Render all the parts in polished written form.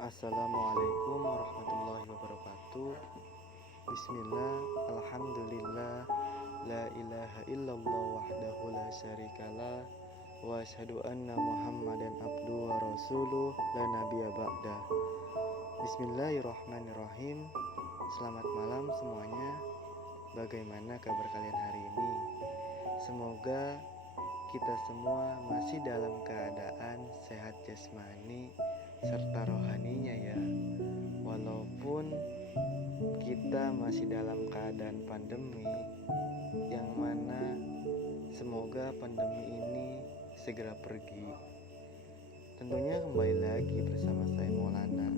Assalamualaikum warahmatullahi wabarakatuh. Bismillah, alhamdulillah, la ilaha illallah wahdahu la syarikalah, wa asyhadu anna muhammadan abduhu wa rasuluh la nabiyya ba'dah. Bismillahirrahmanirrahim. Selamat malam semuanya. Bagaimana kabar kalian hari ini? Semoga kita semua masih dalam keadaan sehat jasmani serta rohaninya ya. Walaupun kita masih dalam keadaan pandemi, yang mana semoga pandemi ini segera pergi. Tentunya kembali lagi bersama saya Maulana.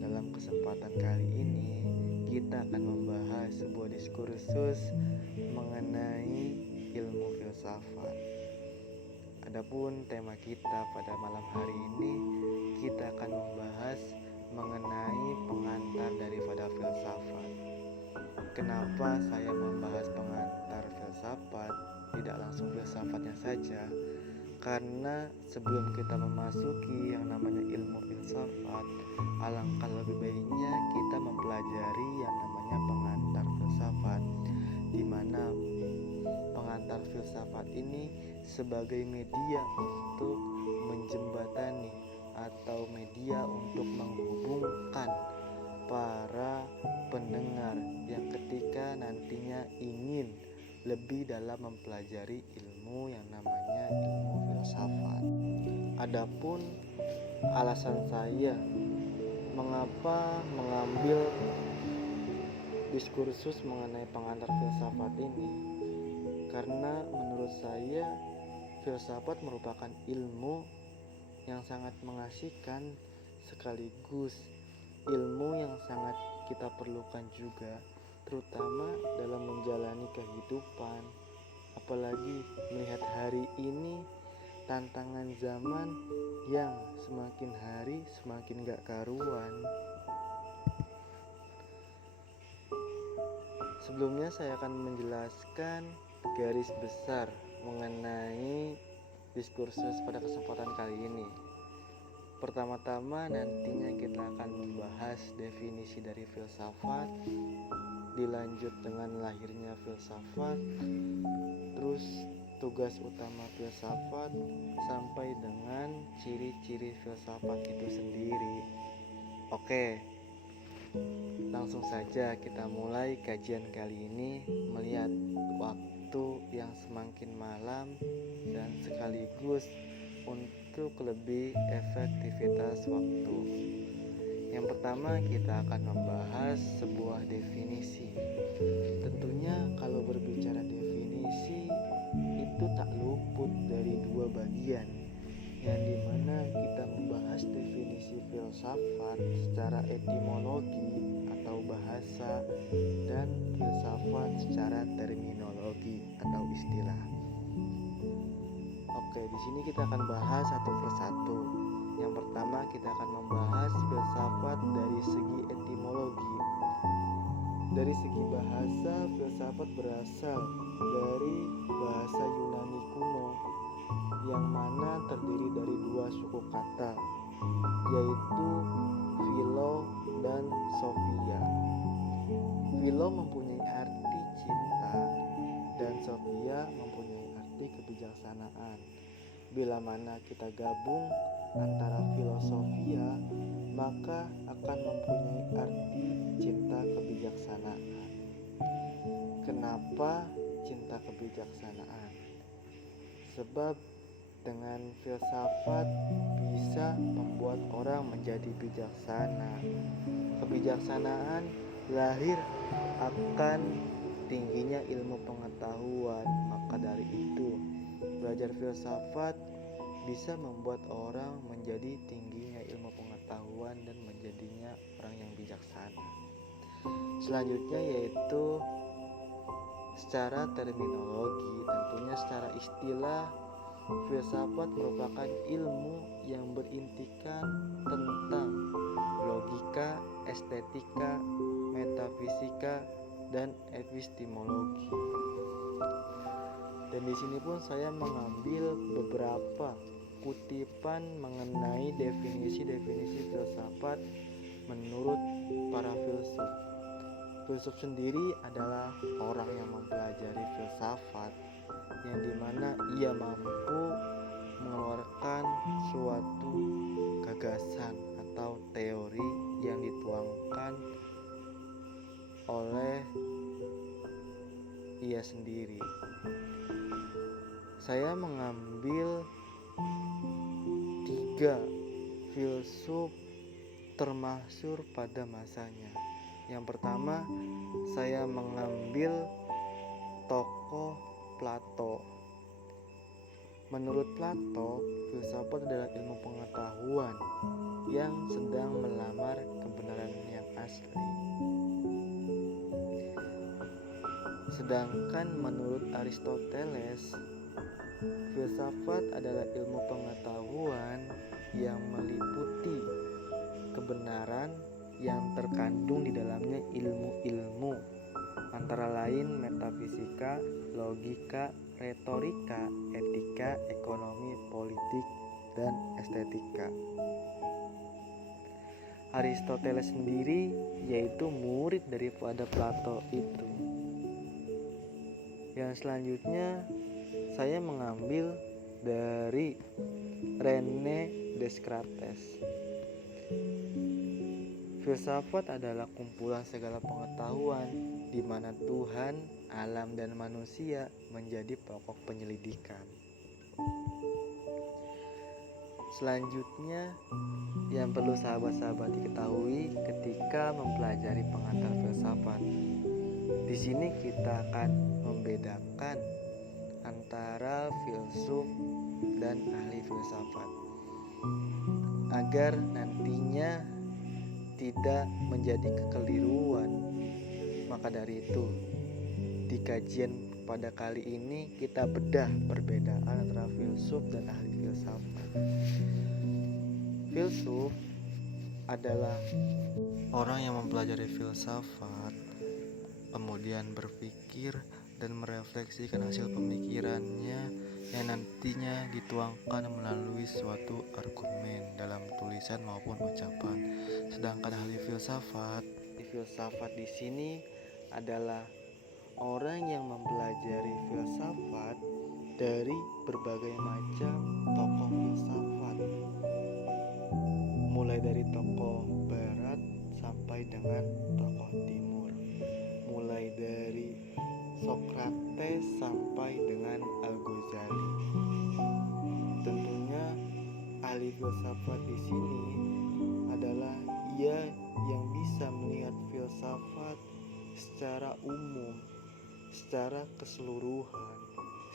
Dalam kesempatan kali ini kita akan membahas sebuah diskursus mengenai ilmu filsafat. Adapun tema kita pada malam hari ini, kita akan membahas mengenai pengantar daripada filsafat. Kenapa saya membahas pengantar filsafat, tidak langsung filsafatnya saja? Karena sebelum kita memasuki yang namanya ilmu filsafat, alangkah lebih baiknya kita mempelajari yang namanya pengantar filsafat, di mana pengantar filsafat ini sebagai media untuk menjembatani atau media untuk menghubungkan para pendengar yang ketika nantinya ingin lebih dalam mempelajari ilmu yang namanya ilmu filsafat. Adapun alasan saya mengapa mengambil diskursus mengenai pengantar filsafat ini, karena menurut saya filsafat merupakan ilmu yang sangat mengasihkan, sekaligus ilmu yang sangat kita perlukan juga, terutama dalam menjalani kehidupan. Apalagi melihat hari ini tantangan zaman yang semakin hari semakin gak karuan. Sebelumnya saya akan menjelaskan garis besar mengenai diskursus pada kesempatan kali ini. Pertama-tama nantinya kita akan membahas definisi dari filsafat, dilanjut dengan lahirnya filsafat, terus tugas utama filsafat, sampai dengan ciri-ciri filsafat itu sendiri. Oke, langsung saja kita mulai kajian kali ini melihat waktu yang semakin malam dan sekaligus untuk lebih efektivitas waktu. Yang pertama kita akan membahas sebuah definisi. Tentunya kalau berbicara definisi itu tak luput dari dua bagian, yang dimana kita membahas definisi filsafat secara etimologi atau bahasa dan filsafat secara terminologi atau istilah. Oke, di sini kita akan bahas satu persatu. Yang pertama kita akan membahas filsafat dari segi etimologi. Dari segi bahasa, filsafat berasal dari bahasa Yunani kuno, yang mana terdiri dari dua suku kata, yaitu philo dan sophia. Philo mempunyai arti cinta dan sophia mempunyai arti kebijaksanaan. Bila mana kita gabung antara filosofia, maka akan mempunyai arti cinta kebijaksanaan. Kenapa cinta kebijaksanaan? Sebab dengan filsafat bisa membuat orang menjadi bijaksana. Kebijaksanaan lahir akan tingginya ilmu pengetahuan. Maka dari itu, belajar filsafat bisa membuat orang menjadi tingginya ilmu pengetahuan dan menjadinya orang yang bijaksana. Selanjutnya yaitu secara terminologi. Tentunya secara istilah, filsafat merupakan ilmu yang berintikan tentang logika, estetika, metafisika, dan epistemologi. Dan di sini pun saya mengambil beberapa kutipan mengenai definisi-definisi filsafat filsafat menurut para filsuf. Filsuf sendiri adalah orang yang mempelajari filsafat, yang dimana ia mampu mengeluarkan suatu gagasan atau teori yang dituangkan oleh ia sendiri. Saya mengambil 3 filsuf termasyhur pada masanya. Yang pertama, saya mengambil tokoh Plato. Menurut Plato, filsafat adalah ilmu pengetahuan yang sedang melamar kebenaran yang asli. Sedangkan menurut Aristoteles, filsafat adalah ilmu pengetahuan yang meliputi kebenaran yang terkandung di dalamnya ilmu-ilmu, antara lain metafisika, logika, retorika, etika, ekonomi, politik, dan estetika. Aristoteles sendiri yaitu murid daripada Plato itu. Yang selanjutnya saya mengambil dari René Descartes. Filsafat adalah kumpulan segala pengetahuan di mana Tuhan, alam, dan manusia menjadi pokok penyelidikan. Selanjutnya, yang perlu sahabat-sahabat diketahui ketika mempelajari pengantar filsafat. Di sini kita akan membedakan antara filsuf dan ahli filsafat agar nantinya tidak menjadi kekeliruan. Maka dari itu, di kajian pada kali ini kita bedah perbedaan antara filsuf dan ahli filsafat. Filsuf adalah orang yang mempelajari filsafat, kemudian berpikir dan merefleksikan hasil pemikirannya yang nantinya dituangkan melalui suatu argumen dalam tulisan maupun ucapan. Sedangkan ahli filsafat di sini adalah orang yang mempelajari filsafat dari berbagai macam tokoh filsafat, mulai dari tokoh barat sampai dengan tokoh timur, mulai dari Socrates sampai dengan Al-Ghazali. Tentunya ahli filsafat di sini adalah ia yang bisa melihat filsafat secara umum, secara keseluruhan,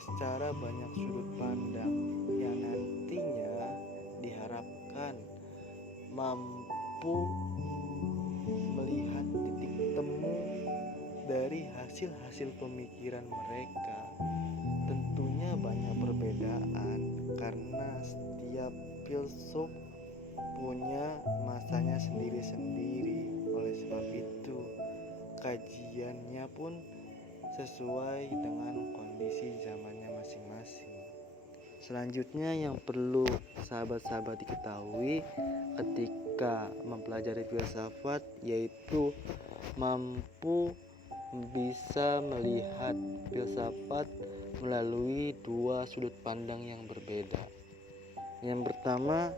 secara banyak sudut pandang yang nantinya diharapkan mampu melihat titik temu dari hasil-hasil pemikiran mereka. Tentunya banyak perbedaan karena setiap filsuf punya masanya sendiri-sendiri. Oleh sebab itu, kajiannya pun sesuai dengan kondisi zamannya masing-masing. Selanjutnya yang perlu sahabat-sahabat diketahui ketika mempelajari filsafat yaitu mampu bisa melihat filsafat melalui 2 sudut pandang yang berbeda. Yang pertama,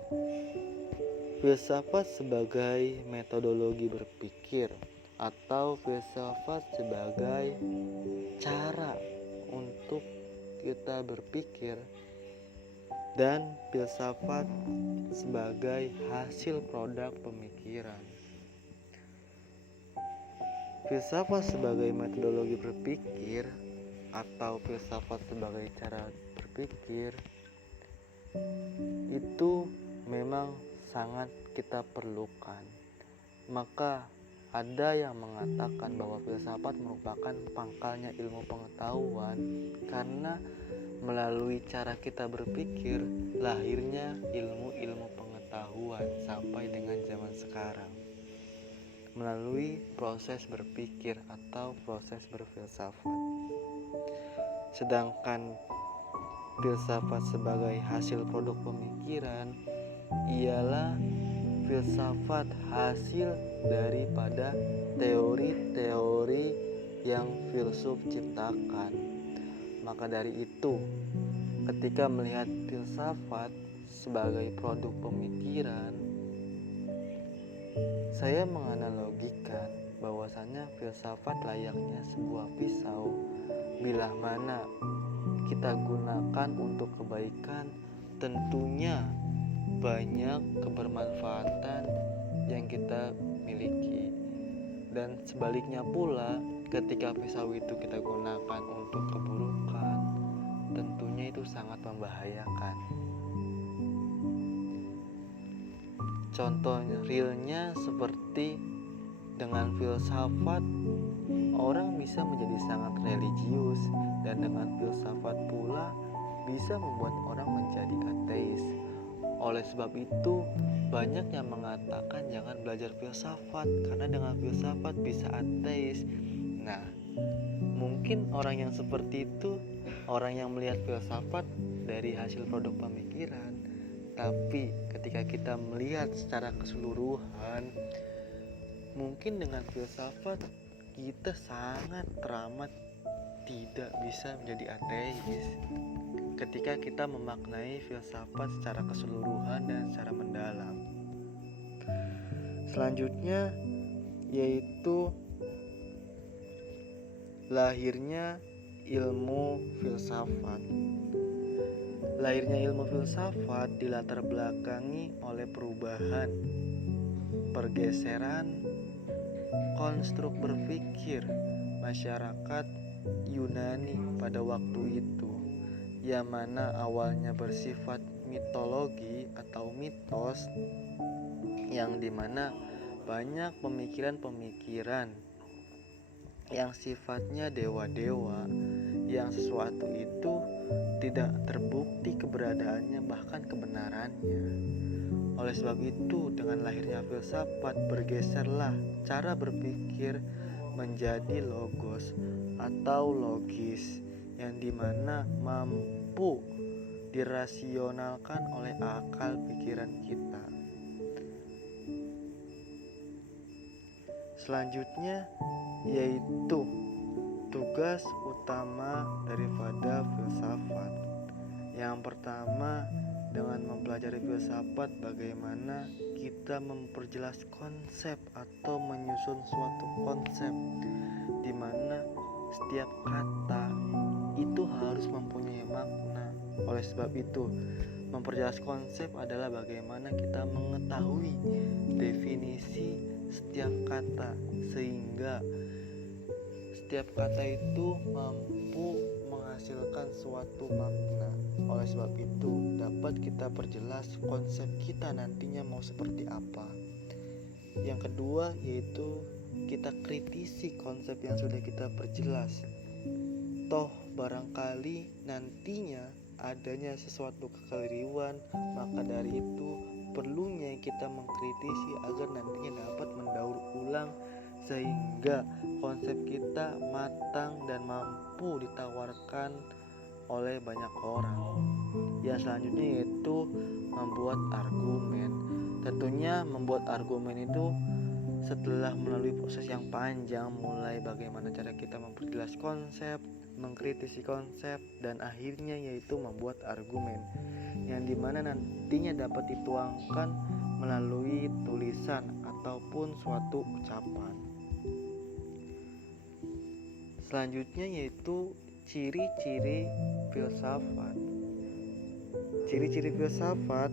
filsafat sebagai metodologi berpikir atau filsafat sebagai cara untuk kita berpikir, dan filsafat sebagai hasil produk pemikiran. Filsafat sebagai metodologi berpikir atau filsafat sebagai cara berpikir itu memang sangat kita perlukan. Maka ada yang mengatakan bahwa filsafat merupakan pangkalnya ilmu pengetahuan karena melalui cara kita berpikir lahirnya ilmu-ilmu pengetahuan sampai dengan zaman sekarang. Melalui proses berpikir atau proses berfilsafat. Sedangkan filsafat sebagai hasil produk pemikiran ialah filsafat hasil daripada teori-teori yang filsuf ciptakan. Maka dari itu, ketika melihat filsafat sebagai produk pemikiran, saya menganalogikan bahwasannya filsafat layaknya sebuah pisau. Bila mana kita gunakan untuk kebaikan, tentunya banyak kebermanfaatan yang kita miliki. Dan sebaliknya pula, ketika pisau itu kita gunakan untuk keburukan, tentunya itu sangat membahayakan. Contohnya realnya seperti dengan filsafat orang bisa menjadi sangat religius, dan dengan filsafat pula bisa membuat orang menjadi ateis. Oleh sebab itu, banyak yang mengatakan jangan belajar filsafat karena dengan filsafat bisa ateis. Nah, mungkin orang yang seperti itu orang yang melihat filsafat dari hasil produk pemikiran. Tapi ketika kita melihat secara keseluruhan, mungkin dengan filsafat kita sangat teramat tidak bisa menjadi ateis ketika kita memaknai filsafat secara keseluruhan dan secara mendalam. Selanjutnya yaitu lahirnya ilmu filsafat. Lahirnya ilmu filsafat dilatar belakangi oleh perubahan, pergeseran konstruk berpikir masyarakat Yunani pada waktu itu, yang mana awalnya bersifat mitologi atau mitos, yang dimana banyak pemikiran-pemikiran yang sifatnya dewa-dewa, yang sesuatu itu tidak terbukti keberadaannya bahkan kebenarannya. Oleh sebab itu, dengan lahirnya filsafat bergeserlah cara berpikir menjadi logos atau logis, yang dimana mampu dirasionalkan oleh akal pikiran kita. Selanjutnya yaitu tugas utama daripada filsafat. Yang pertama, dengan mempelajari filsafat, bagaimana kita memperjelas konsep atau menyusun suatu konsep, di mana setiap kata itu harus mempunyai makna. Oleh sebab itu, memperjelas konsep adalah bagaimana kita mengetahui definisi setiap kata, sehingga setiap kata itu mampu menghasilkan suatu makna. Oleh sebab itu, dapat kita perjelas konsep kita nantinya mau seperti apa. Yang kedua yaitu kita kritisi konsep yang sudah kita perjelas. Toh barangkali nantinya adanya sesuatu kekeliruan, maka dari itu perlunya kita mengkritisi agar nantinya dapat mendaur ulang sehingga konsep kita matang dan mampu ditawarkan oleh banyak orang. Yang selanjutnya yaitu membuat argumen. Tentunya membuat argumen itu setelah melalui proses yang panjang, mulai bagaimana cara kita memperjelas konsep, mengkritisi konsep, dan akhirnya yaitu membuat argumen, yang dimana nantinya dapat dituangkan melalui tulisan ataupun suatu ucapan. Selanjutnya yaitu ciri-ciri filsafat. Ciri-ciri filsafat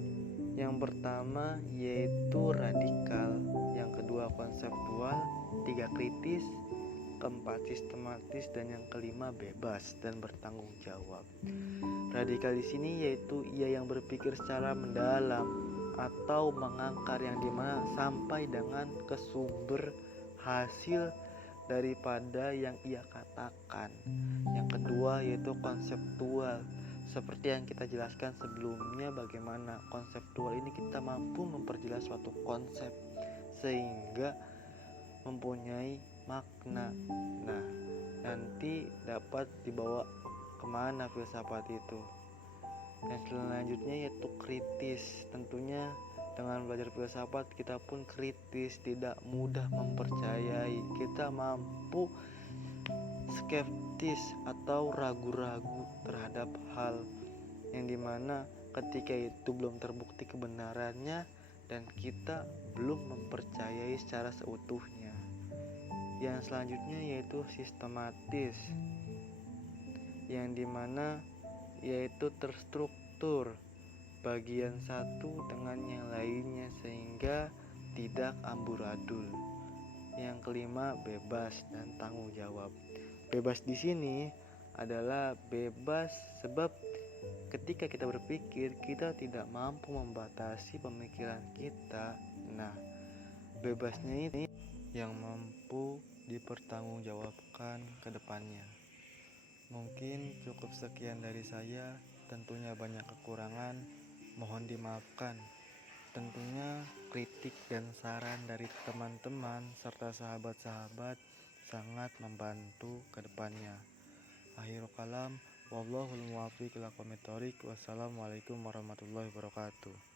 yang pertama yaitu radikal, yang kedua konseptual, tiga kritis, keempat sistematis, dan yang kelima bebas dan bertanggung jawab. Radikal di sini yaitu ia yang berpikir secara mendalam atau mengangkar, yang dimana sampai dengan ke sumber hasil daripada yang ia katakan. Yang kedua yaitu konseptual, seperti yang kita jelaskan sebelumnya, bagaimana konseptual ini kita mampu memperjelas suatu konsep sehingga mempunyai makna. Nah, nanti dapat dibawa kemana filsafat itu. Dan selanjutnya yaitu kritis. Tentunya Dengan belajar filsafat kita pun kritis, tidak mudah mempercayai. Kita mampu skeptis atau ragu-ragu terhadap hal yang dimana ketika itu belum terbukti kebenarannya dan kita belum mempercayai secara seutuhnya. Yang selanjutnya yaitu sistematis, yang dimana yaitu terstruktur bagian satu dengan yang lainnya sehingga tidak amburadul. Yang kelima, bebas dan tanggung jawab. Bebas di sini adalah bebas sebab ketika kita berpikir kita tidak mampu membatasi pemikiran kita. Nah, bebasnya ini yang mampu dipertanggungjawabkan ke depannya. Mungkin cukup sekian dari saya, tentunya banyak kekurangan, mohon dimaafkan. Tentunya kritik dan saran dari teman-teman serta sahabat-sahabat sangat membantu ke depannya. Akhirul kalam, wallahul muwaffiq ila aqwamit thoriq. Wassalamualaikum warahmatullahi wabarakatuh.